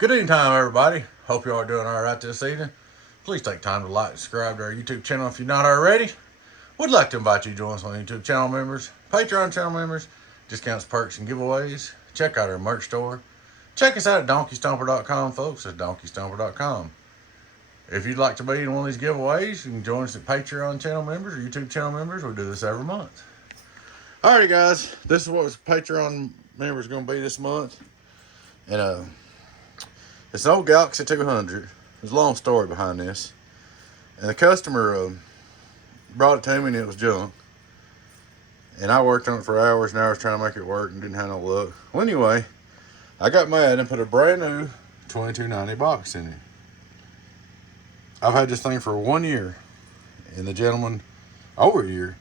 Good evening time, everybody. Hope you all are doing all right this evening. Please take time to like and subscribe to our YouTube channel if you're not already. We'd like to invite you to join us on YouTube channel members, Patreon channel members, discounts, perks, and giveaways. Check out our merch store. Check us out at donkeystomper.com, folks. That's donkeystomper.com. If you'd like to be in one of these giveaways, you can join us at Patreon channel members or YouTube channel members. We do this every month. Alrighty, guys. This is what Patreon members going to be this month. And it's an old Galaxy 200. There's a long story behind this. And the customer brought it to me and it was junk. And I worked on it for hours and hours trying to make it work and didn't have no luck. Well, anyway, I got mad and put a brand new $22.90 box in it. I've had this thing for 1 year. And the gentleman, over a year,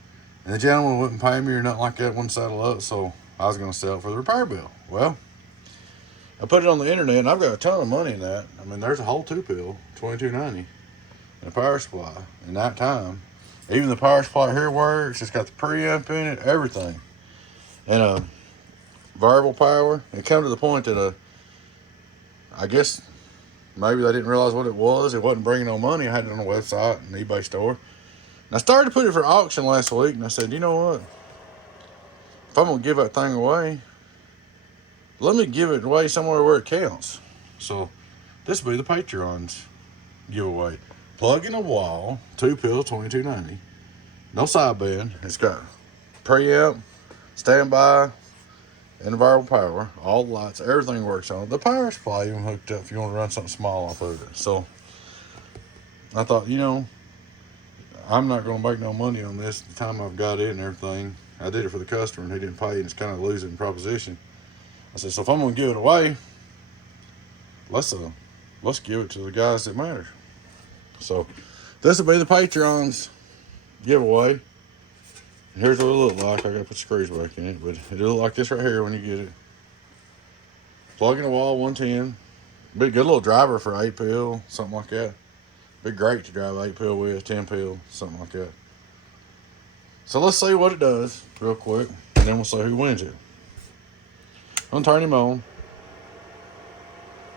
and the gentleman wouldn't pay me or nothing like that, wouldn't settle up. So I was going to sell it for the repair bill. Well, I put it on the internet, and I've got a ton of money in that. I mean, there's a whole two-pill, $22.90, and a power supply. In that time, even the power supply here works. It's got the preamp in it, everything, and a variable power. It come to the point that I guess maybe they didn't realize what it was. It wasn't bringing no money. I had it on the website and eBay store, and I started to put it for auction last week. And I said, you know what? If I'm gonna give that thing away, let me give it away somewhere where it counts. So this will be the Patreon's giveaway. Plug in a wall, two-pill, $22.90. No sideband. It's got preamp, standby, and variable power. All the lights, everything works on it. The power supply even hooked up if you want to run something small off of it. So I thought, you know, I'm not going to make no money on this the time I've got it and everything. I did it for the customer and he didn't pay, and it's kind of a losing proposition. I said, so if I'm gonna give it away, let's give it to the guys that matter. So this will be the Patreon's giveaway. Here's what it'll look like. I gotta put screws back in it, but it'll look like this right here when you get it. Plug in the wall, 110. Be a good little driver for 8-pill, something like that. Be great to drive 8-pill with, 10-pill, something like that. So let's see what it does real quick, and then we'll see who wins it. I'm gonna turn him on.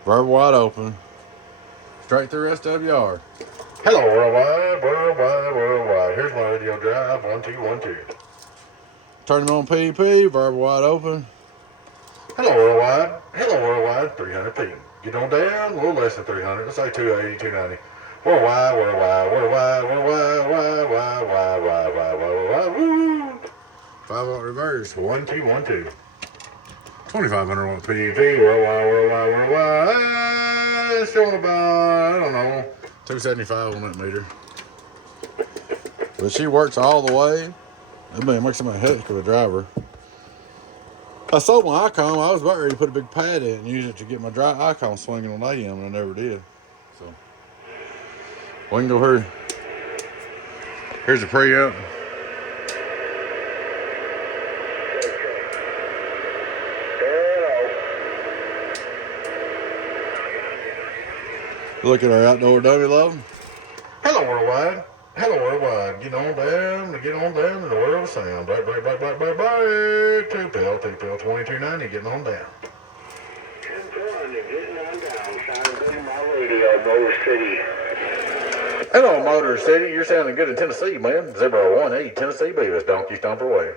Verb wide open. Straight through SWR. Hello, worldwide, worldwide, worldwide. Here's my radio drive, 1212. Turn him on PEP, verb wide open. Hello, worldwide, 300p. Get on down, a little less than 300. Let's say 280, 290. Worldwide, worldwide, worldwide, worldwide, wide, wide, wide, wide, wide, wide, woo. 5-volt reverse, 1212. 2,500 watt PEP, worldwide, worldwide, worldwide. It's showing about, I don't know, 275 on that meter. But she works all the way. It makes somebody a heck of a driver. I sold my icon. I was about ready to put a big pad in and use it to get my dry icon swinging on AM, and I never did. So we can go here. Here's the preamp. Look at our outdoor dummy load. Hello, worldwide. Hello, worldwide. Get on down to the world of sound. Back. 2-pill, 2290, getting on down. 10-4, getting on down. Sounding good in my radio, Motor City. Hello, Motor City. You're sounding good in Tennessee, man. 018 Tennessee Beavis, Donkey Stomper Way.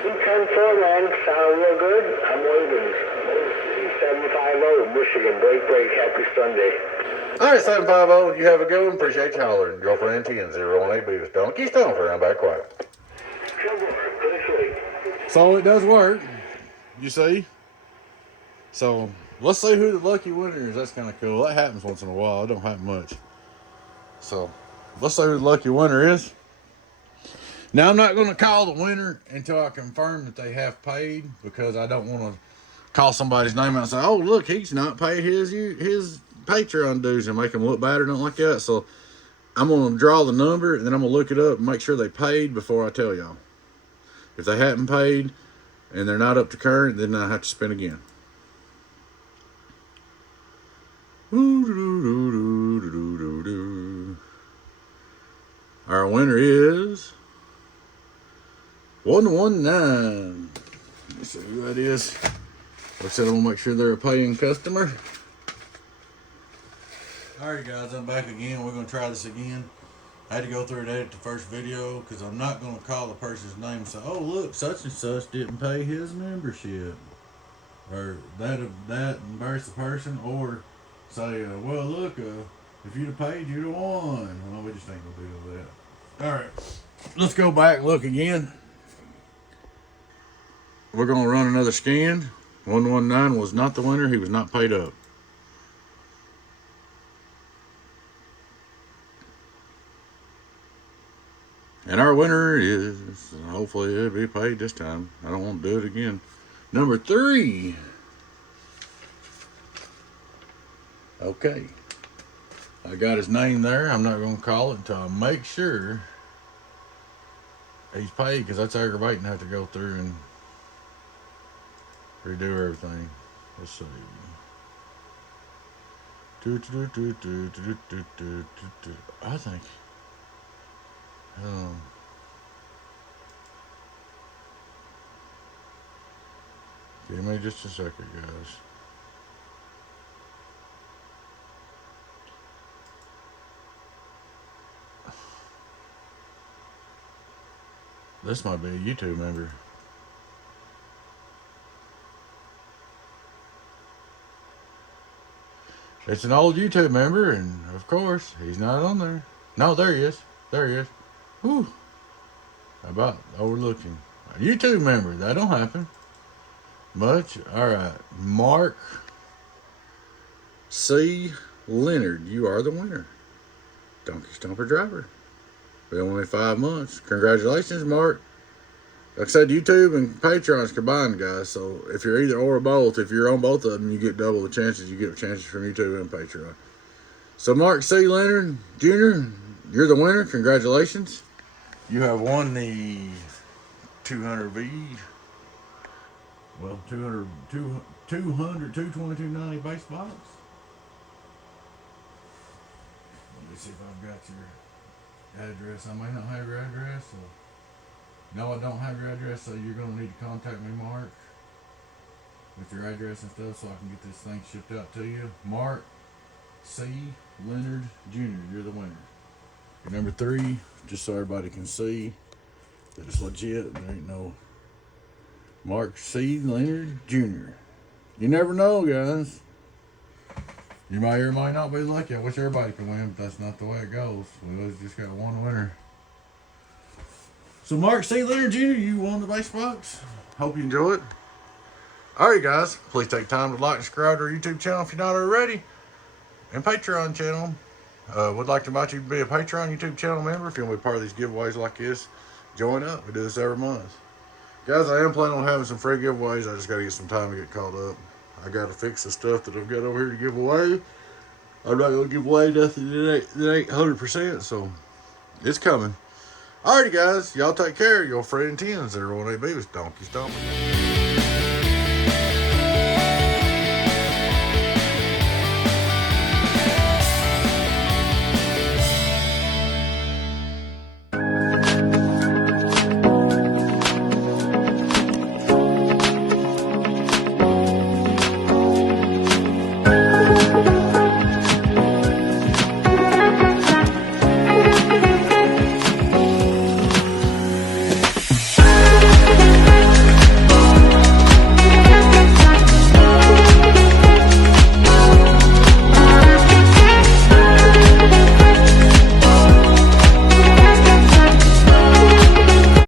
10-4, man. Sound real good. I'm waving. 750, Michigan. Break. Happy Sunday. All right, 750, you have a good one. Appreciate you hollering. Girlfriend 10-018 Beavis, Donkey Stomper. I'm back quiet. So it does work, you see. So let's see who the lucky winner is. That's kind of cool. That happens once in a while. It don't happen much. So let's see who the lucky winner is. Now I'm not going to call the winner until I confirm that they have paid, because I don't want to call somebody's name out and say, oh, look, he's not paid his Patreon dues, and make them look bad or nothing like that. So I'm going to draw the number, and then I'm going to look it up and make sure they paid before I tell y'all. If they haven't paid and they're not up to current, then I have to spin again. Our winner is 119. Let's see who that is. Like I said, I'm going to make sure they're a paying customer. Alright guys, I'm back again. We're going to try this again. I had to go through and edit the first video because I'm not going to call the person's name and say, oh look, such and such didn't pay his membership. Or that embarrass the person, or say, well look, if you'd have paid, you'd have won. Well, we just ain't going to do that. Alright, let's go back and look again. We're going to run another scan. 119 was not the winner. He was not paid up. And our winner is, hopefully it'll be paid this time. I don't want to do it again. Number 3. Okay. I got his name there. I'm not going to call it until I make sure he's paid, because that's aggravating to have to go through and redo everything. Let's see. I think. Give me just a second, guys. This might be a YouTube member. It's an old YouTube member, and of course, he's not on there. No, there he is. There he is. Whew. How about overlooking? A YouTube member. That don't happen much. Alright. Mark C. Leonard. You are the winner. Donkey Stomper driver. Been only 5 months. Congratulations, Mark. Like I said, YouTube and Patreon's combined, guys. So if you're either or both, if you're on both of them, you get double the chances. You get chances from YouTube and Patreon. So Mark C. Leonard Jr., you're the winner. Congratulations. You have won the 200V. Well, 222.90 base box. Let me see if I've got your address. I may not have your address. So. No, I don't have your address, so you're going to need to contact me, Mark, with your address and stuff so I can get this thing shipped out to you. Mark C. Leonard Jr., you're the winner. You're number 3, just so everybody can see that it's legit. There ain't no Mark C. Leonard Jr. You never know, guys. You might or might not be lucky. I wish everybody could win, but that's not the way it goes. We always just got one winner. So Mark C. Leonard Jr., you won the base box. Hope you enjoy it. Alright guys, please take time to like and subscribe to our YouTube channel if you're not already. And Patreon channel. Would like to invite you to be a Patreon YouTube channel member if you want to be part of these giveaways like this. Join up. We do this every month. Guys, I am planning on having some free giveaways. I just got to get some time to get caught up. I got to fix the stuff that I've got over here to give away. I'm not going to give away nothing that ain't 100%, so it's coming. Alrighty guys, y'all take care. Your friend 10s. Everyone AB was Donkey Stomper.